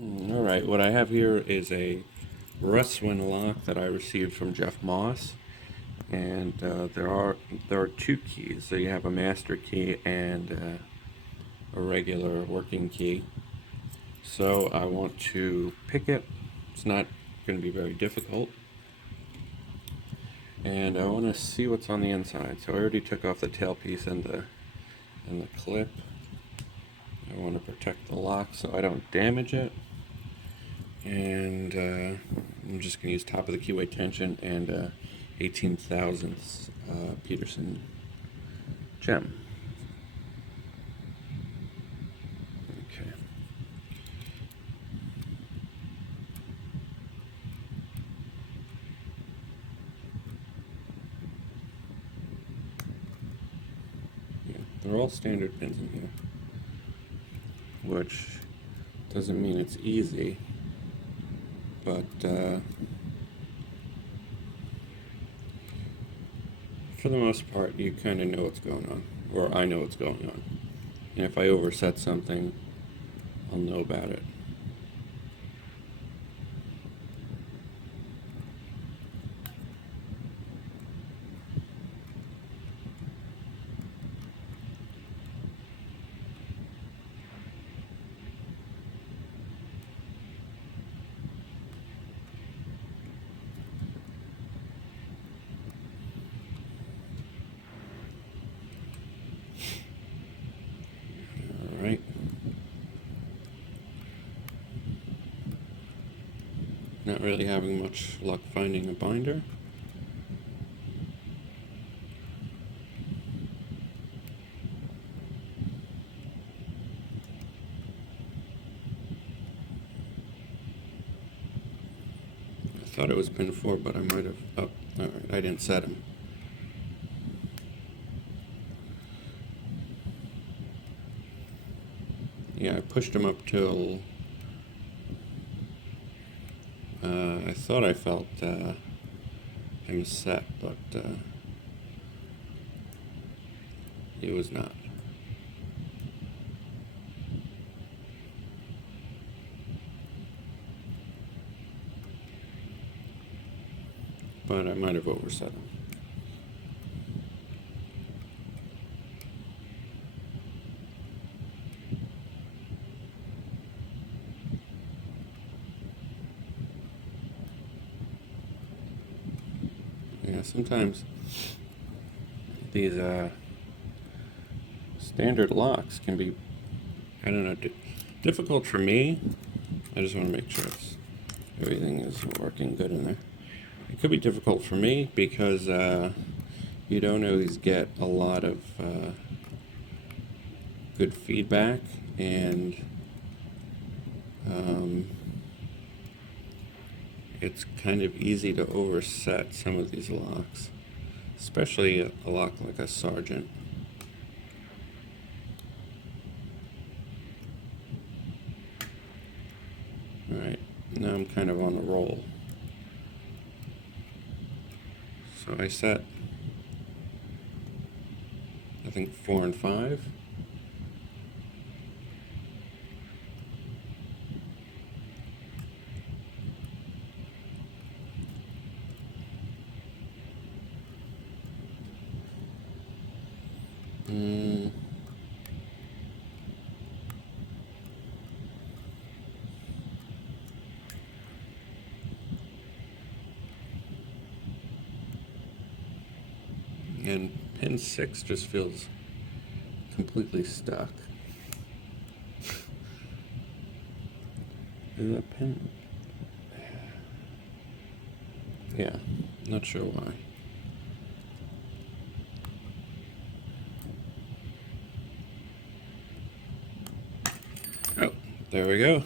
Alright, what I have here is a Russwin lock that I received from Jeff Moss, and there are two keys. So you have a master key and a regular working key. So I want to pick it. It's not going to be very difficult, and I want to see what's on the inside. So I already took off the tailpiece and the clip. I want to protect the lock so I don't damage it. And I'm just going to use top of the keyway tension and 18 thousandths Peterson gem. Okay. Yeah, they're all standard pins in here, which doesn't mean it's easy, but for the most part, you kind of know what's going on, or I know what's going on. And if I overset something, I'll know about it. All right. Not really having much luck finding a binder. I thought it was pin 4, but I might have... Oh, alright, I didn't set him. Yeah, I pushed him up till... I thought I felt him set, but he was not. But I might have overset him. Yeah, sometimes these standard locks can be, I don't know, difficult for me. I just want to make sure everything is working good in there. It could be difficult for me because you don't always get a lot of good feedback, and it's kind of easy to overset some of these locks, especially a lock like a Sergeant. Alright, now I'm kind of on a roll. So I set, I think, 4 and 5. And pin 6 just feels completely stuck. Is that pin? Yeah, not sure why. Oh, there we go.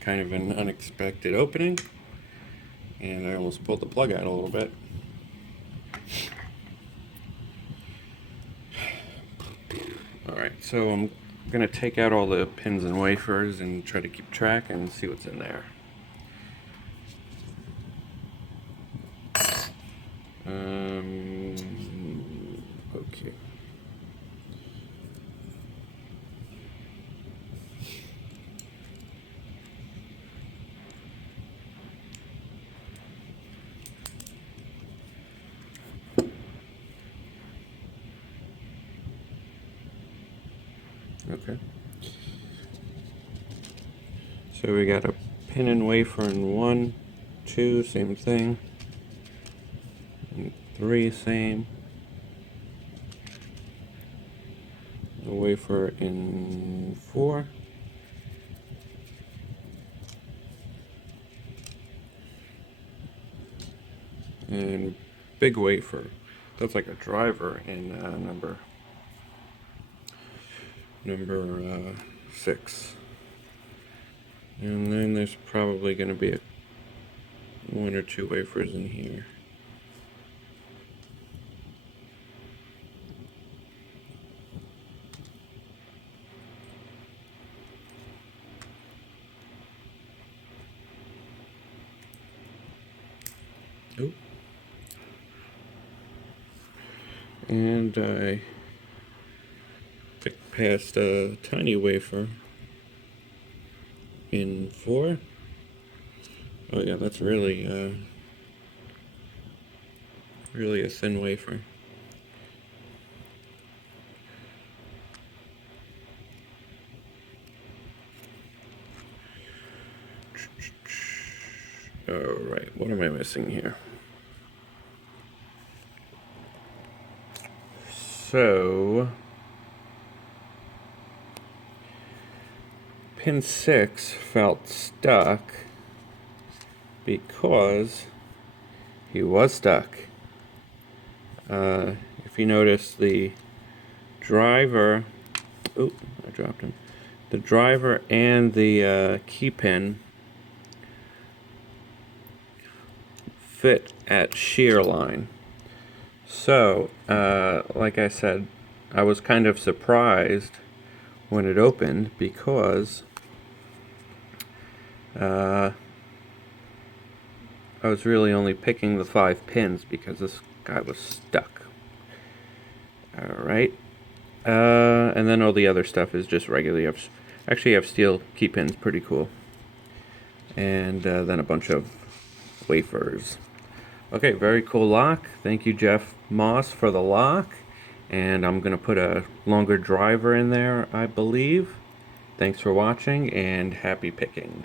Kind of an unexpected opening, and I almost pulled the plug out a little bit. Alright, so I'm going to take out all the pins and wafers and try to keep track and see what's in there. Okay. Okay. So we got a pin and wafer in 1, 2, same thing. And 3, same. A wafer in 4. And big wafer. That's like a driver in number 6. And then there's probably going to be 1 or 2 wafers in here. Oh. And I picked past a tiny wafer in 4. Oh yeah, that's really really a thin wafer. Alright, what am I missing here? So, pin 6 felt stuck because he was stuck. If you notice, the driver, oh, I dropped him. The driver and the key pin fit at shear line. So, like I said, I was kind of surprised when it opened because I was really only picking the 5 pins because this guy was stuck. Alright. And then all the other stuff is just regular. Actually, you have steel key pins, pretty cool. And then a bunch of wafers. Okay, very cool lock. Thank you, Jeff Moss, for the lock. And I'm going to put a longer driver in there, I believe. Thanks for watching, and happy picking.